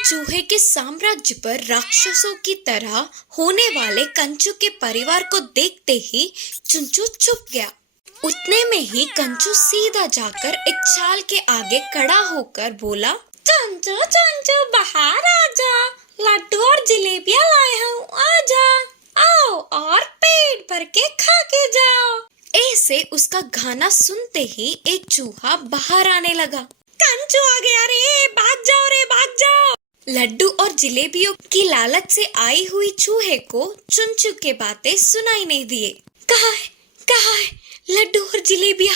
चूहे के साम्राज्य पर राक्षसों की तरह होने वाले कंचू के परिवार को देखते ही चुंचू चुप गया। उतने में ही कंचू सीधा जाकर एक चाल के आगे खड़ा होकर बोला, चंचू चंचू बाहर आजा, लड्डू और जलेबियां लाया हूँ, आजा, आओ और पेट भर के खा के जाओ। ऐसे उसका गाना सुनते ही एक चूहा बाहर आने लगा। कंचू आ गया रे, भाग जाओ रे, भाग जाओ। लड्डू और जलेबियों की लालच से आई हुई चूहे को चुंचू के बातें सुनाई नहीं दिए। कहाँ है लड्डू और जलेबियां?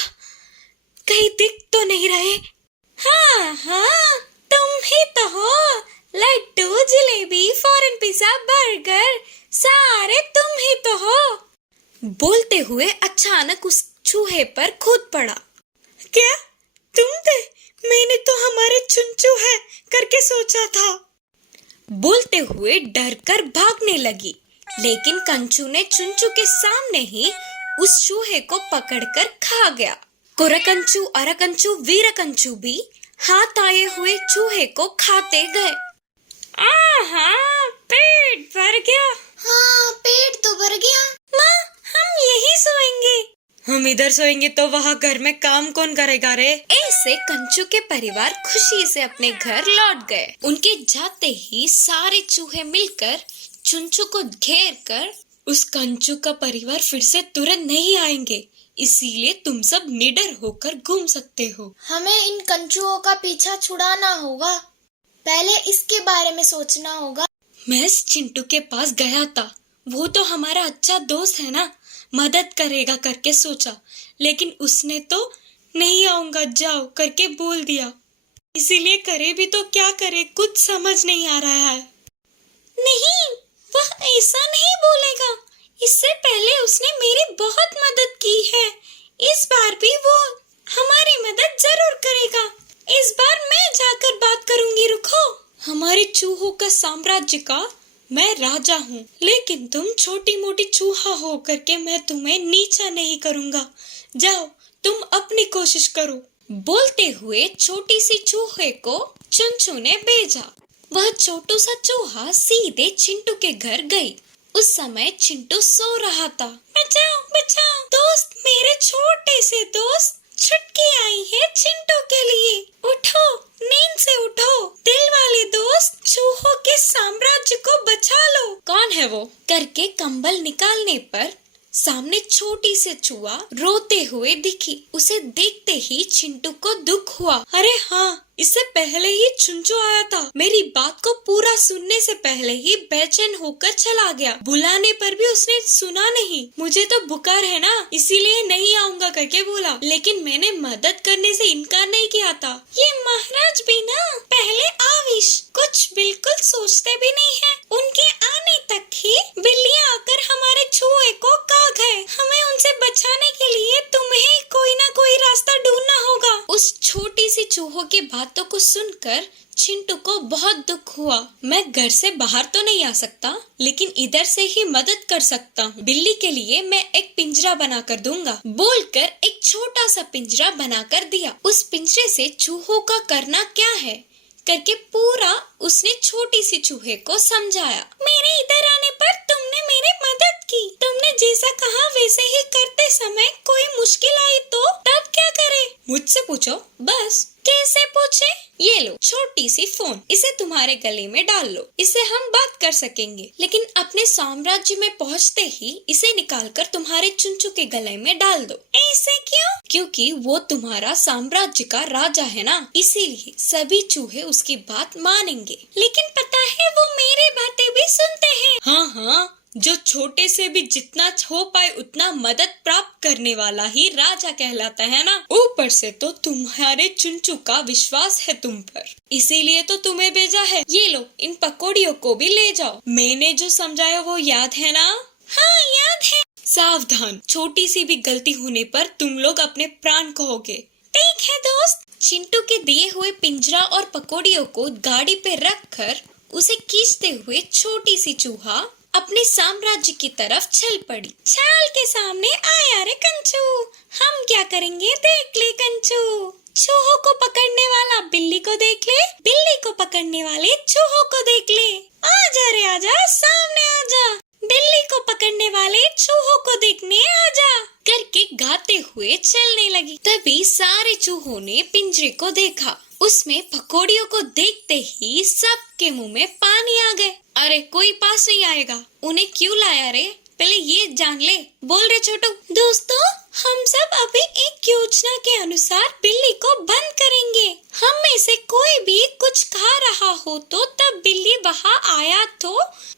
कहीं दिख तो नहीं रहे? हाँ, तुम ही तो हो। Laddoo, jalebi, foreign pizza, burger, सारे तुम ही तो हो। बोलते हुए अचानक उस चूहे पर कूद पड़ा। क्या तुम थे? मैंने तो हमारे चुंचू है करके सोचा था। बोलते हुए डरकर भागने लगी, लेकिन कंचू ने चुंचू के सामने ही उस चूहे को पकड़कर खा गया। कुरकंचू, अरकंचू, वीरकंचू भी हाथ आए हुए चूहे को खाते गए। आहा, पेट भर गया। हाँ, पेट तो भर गया। माँ, हम यही सोएंगे। हम इधर सोएंगे तो वहाँ घर में काम कौन करेगा रे? ऐसे कंचू के परिवार खुशी से अपने घर लौट गए। उनके जाते ही सारे चूहे मिलकर चुंचू को घेर कर, उस कंचू का परिवार फिर से तुरंत नहीं आएंगे, इसीलिए तुम सब निडर होकर घूम सकते हो। हमें इन कंचुओं का पीछा छुड़ाना होगा, पहले इसके बारे में सोचना होगा। मैं चिंटू के पास गया था, वो तो हमारा अच्छा दोस्त है ना, मदद करेगा करके सोचा, लेकिन उसने तो नहीं आऊंगा जाओ करके बोल दिया। इसीलिए करे भी तो क्या करे, कुछ समझ नहीं आ रहा है। नहीं, वह ऐसा नहीं बोलेगा। इससे पहले उसने मेरी बहुत मदद की है, इस बार भी वो हमारी मदद जरूर करेगा। इस बार मैं जाकर बात करूंगी, रुको। हमारे चूहों का साम्राज्य का मैं राजा हूँ, लेकिन तुम छोटी मोटी चूहा हो करके मैं तुम्हें नीचा नहीं करूँगा। जाओ, तुम अपनी कोशिश करो। बोलते हुए छोटी सी चूहे को चुंचू ने भेजा। वह छोटू सा चूहा सीधे चिंटू के घर गई। उस समय चिंटू सो रहा था। बचाओ बचाओ दोस्त, मेरे छोटे से दोस्त, छुटकी आई है चिंटू के लिए। उठो, नींद से उठो, दिल वाले दोस्त, चूहों के साम्राज्य को बचा लो। कौन है वो? करके कंबल निकालने पर सामने छोटी सी चूहा रोते हुए दिखी। उसे देखते ही चिंटू को दुख हुआ। अरे हाँ, इससे पहले ही चुंचू आया था, मेरी बात को पूरा सुनने से पहले ही बेचैन होकर चला गया। बुलाने पर भी उसने सुना नहीं। मुझे तो बुखार है ना, इसीलिए नहीं आऊंगा करके बोला, लेकिन मैंने मदद करने से इनकार नहीं किया था। ये महाराज भी ना पहले आविश कुछ बिल्कुल सोचते भी नहीं है। उनके आने तक ही बिल्लियां आकर हमारे चूहे को खा गए। हमें उनसे बचाने के लिए तुम्हें कोई ना कोई रास्ता ढूंढना होगा। उस छोटी सी चूहों की बातों को सुनकर चिंटू को बहुत दुख हुआ। मैं घर से बाहर तो नहीं आ सकता, लेकिन इधर से ही मदद कर सकता हूँ। बिल्ली के लिए मैं एक पिंजरा बनाकर दूंगा। बोलकर एक छोटा सा पिंजरा बनाकर दिया। उस पिंजरे से चूहों का करना क्या है करके पूरा उसने छोटी सी चूहे को समझाया। मेरे इधर आने पर तुमने मेरी मदद की। तुमने जैसा कहा वैसे ही करते समय कोई मुश्किल आई तो तब क्या करे? मुझसे पूछो बस। कैसे पूछे? ये लो छोटी सी फोन, इसे तुम्हारे गले में डाल लो, इससे हम बात कर सकेंगे। लेकिन अपने साम्राज्य में पहुँचते ही इसे निकालकर तुम्हारे चुंचू के गले में डाल दो। ऐसे क्यों? क्योंकि वो तुम्हारा साम्राज्य का राजा है ना, इसीलिए सभी चूहे उसकी बात मानेंगे। लेकिन पता है वो मेरे बातें भी सुनते हैं। हाँ, जो छोटे से भी जितना हो पाए उतना मदद प्राप्त करने वाला ही राजा कहलाता है ना। ऊपर से तो तुम्हारे चुंचू का विश्वास है तुम पर, इसीलिए तो तुम्हें भेजा है। ये लो, इन पकौड़ियों को भी ले जाओ। मैंने जो समझाया वो याद है ना? हाँ, याद है। सावधान, छोटी सी भी गलती होने पर तुम लोग अपने प्राण खोओगे। ठीक है दोस्त। चिंटू के दिए हुए पिंजरा और पकौड़ियों को गाड़ी पे रखकर उसे खींचते हुए छोटी सी चूहा अपने साम्राज्य की तरफ चल पड़ी। चाल के सामने आया रे कंचू, हम क्या करेंगे देख ले कंचू। चूहों को पकड़ने वाला बिल्ली को देख ले, बिल्ली को पकड़ने वाले चूहों को देख ले। आजा रे आजा, सामने आजा, बिल्ली को पकड़ने वाले चूहों को देखने आजा करके गाते हुए चलने लगी। तभी सारे चूहों ने पिंजरे को देखा। उसमें पकौड़ियों को देखते ही सबके मुंह में पानी आ गए। अरे कोई पास नहीं आएगा, उन्हें क्यों लाया रे, पहले ये जान ले। बोल रहे छोटू। दोस्तों, हम सब अभी एक योजना के अनुसार बिल्ली को बंद करेंगे। हम में से कोई भी कुछ खा रहा हो तो तब बिल्ली वहाँ आया तो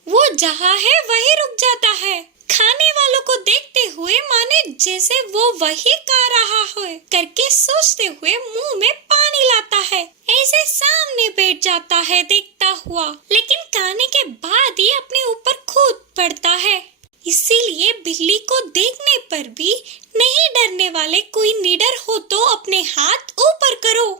वो जहाँ है वही रुक जाता है। खाने वालों को देखते हुए माने जैसे वो वही खा रहा हो करके सोचते हुए मुंह में पानी लाता है। ऐसे सामने बैठ जाता है देखता हुआ, लेकिन खाने के बाद ही अपने ऊपर कूद पड़ता है। इसीलिए बिल्ली को देखने पर भी नहीं डरने वाले कोई निडर हो तो अपने हाथ ऊपर करो।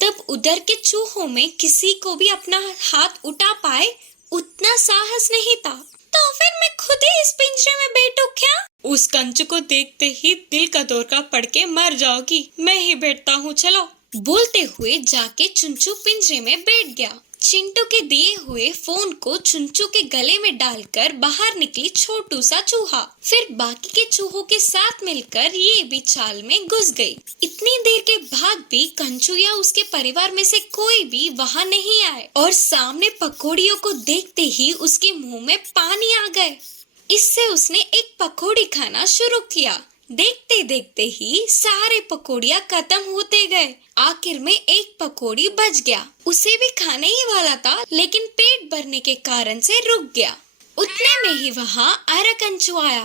तब उधर के चूहों में किसी को भी अपना हाथ उठा पाए उतना साहस नहीं था। तो फिर मैं खुद ही इस पिंजरे में बैठूं क्या? उस कंचू को देखते ही दिल का दौरा पड़ के मर जाओगी। मैं ही बैठता हूँ, चलो। बोलते हुए जाके चुनचू पिंजरे में बैठ गया। चिंटू के दिए हुए फोन को चुनचू के गले में डालकर बाहर निकली छोटू सा चूहा। फिर बाकी के चूहों के साथ मिलकर ये भी चाल में घुस गई। इतनी देर के बाद भी कंचू या उसके परिवार में से कोई भी वहाँ नहीं आए और सामने पकौड़ियों को देखते ही उसके मुंह में पानी आ गए। इससे उसने एक पकौड़ी खाना शुरू किया। देखते देखते ही सारे पकौड़ियाँ खत्म होते गए। आखिर में एक पकौड़ी बच गया। उसे भी खाने ही वाला था, लेकिन पेट भरने के कारण से रुक गया। उतने में ही वहाँ अरकंचू आया।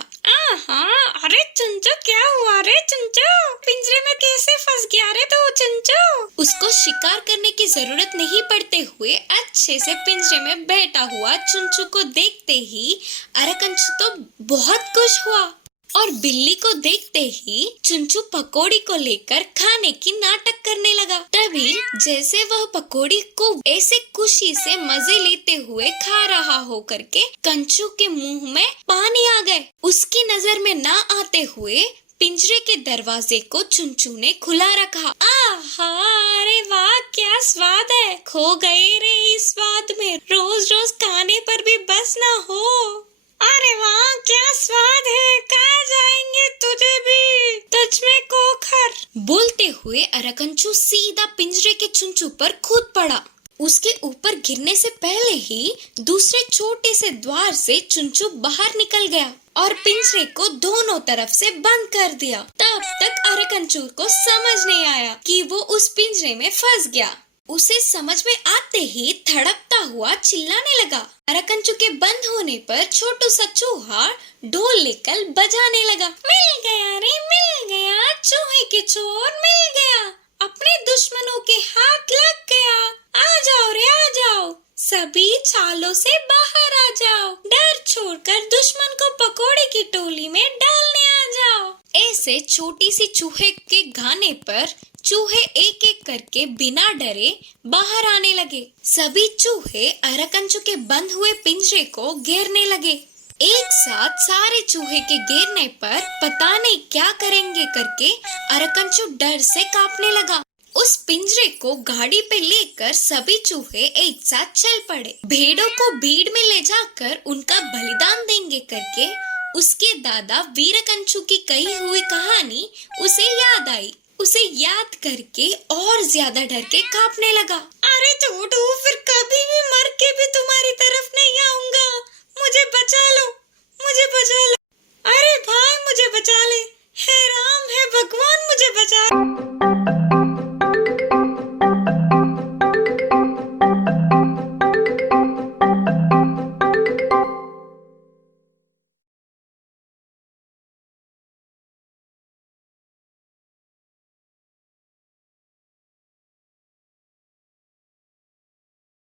अरे चुंचू, क्या हुआ रे चुंचू? पिंजरे में कैसे फंस गया रे तू चुंचू? उसको शिकार करने की जरूरत नहीं पड़ते हुए अच्छे से पिंजरे में बैठा हुआ चुंचू को देखते ही अरकंचू तो बहुत खुश हुआ और बिल्ली को देखते ही चुंचू पकौड़ी को लेकर खाने की नाटक करने लगा। तभी जैसे वह पकौड़ी को ऐसे खुशी से मजे लेते हुए खा रहा हो करके कंचू के मुंह में पानी आ गए। उसकी नजर में ना आते हुए पिंजरे के दरवाजे को चुंचू ने खुला रखा। आहा, अरे वाह, क्या स्वाद है। खो गए रे इस स्वाद में, रोज रोज खाने पर भी बस ना हो। अरे वाह, क्या स्वाद है, कहाँ जाएंगे तुझे भी, तुझ में कोखर। बोलते हुए अरकंचू सीधा पिंजरे के चुंचू पर कूद पड़ा। उसके ऊपर गिरने से पहले ही दूसरे छोटे से द्वार से चुंचू बाहर निकल गया और पिंजरे को दोनों तरफ से बंद कर दिया। तब तक अरकंचू को समझ नहीं आया कि वो उस पिंजरे में फंस गया। उसे समझ में आते ही धड़कता हुआ चिल्लाने लगा। अरकंचू के बंद होने पर छोटू सा चूहा ढोल लेकर बजाने लगा। मिल गया रे मिल गया, चूहे के चोर मिल गया, अपने दुश्मनों के हाथ लग गया। आ जाओ रे आ जाओ, सभी चालों से बाहर आ जाओ, डर छोड़कर दुश्मन को पकौड़े की टोली में डालने आ जाओ। ऐसे छोटी सी चूहे के गाने पर चूहे एक एक करके बिना डरे बाहर आने लगे। सभी चूहे अरकंचू के बंद हुए पिंजरे को घेरने लगे। एक साथ सारे चूहे के घेरने पर पता नहीं क्या करेंगे करके अरकंचू डर से कांपने लगा। उस पिंजरे को गाड़ी पे लेकर सभी चूहे एक साथ चल पड़े। भेड़ों को भीड़ में ले जाकर उनका बलिदान देंगे करके उसके दादा वीरकंचू की कही हुई कहानी उसे याद आई। उसे याद करके और ज्यादा डर के कांपने लगा। अरे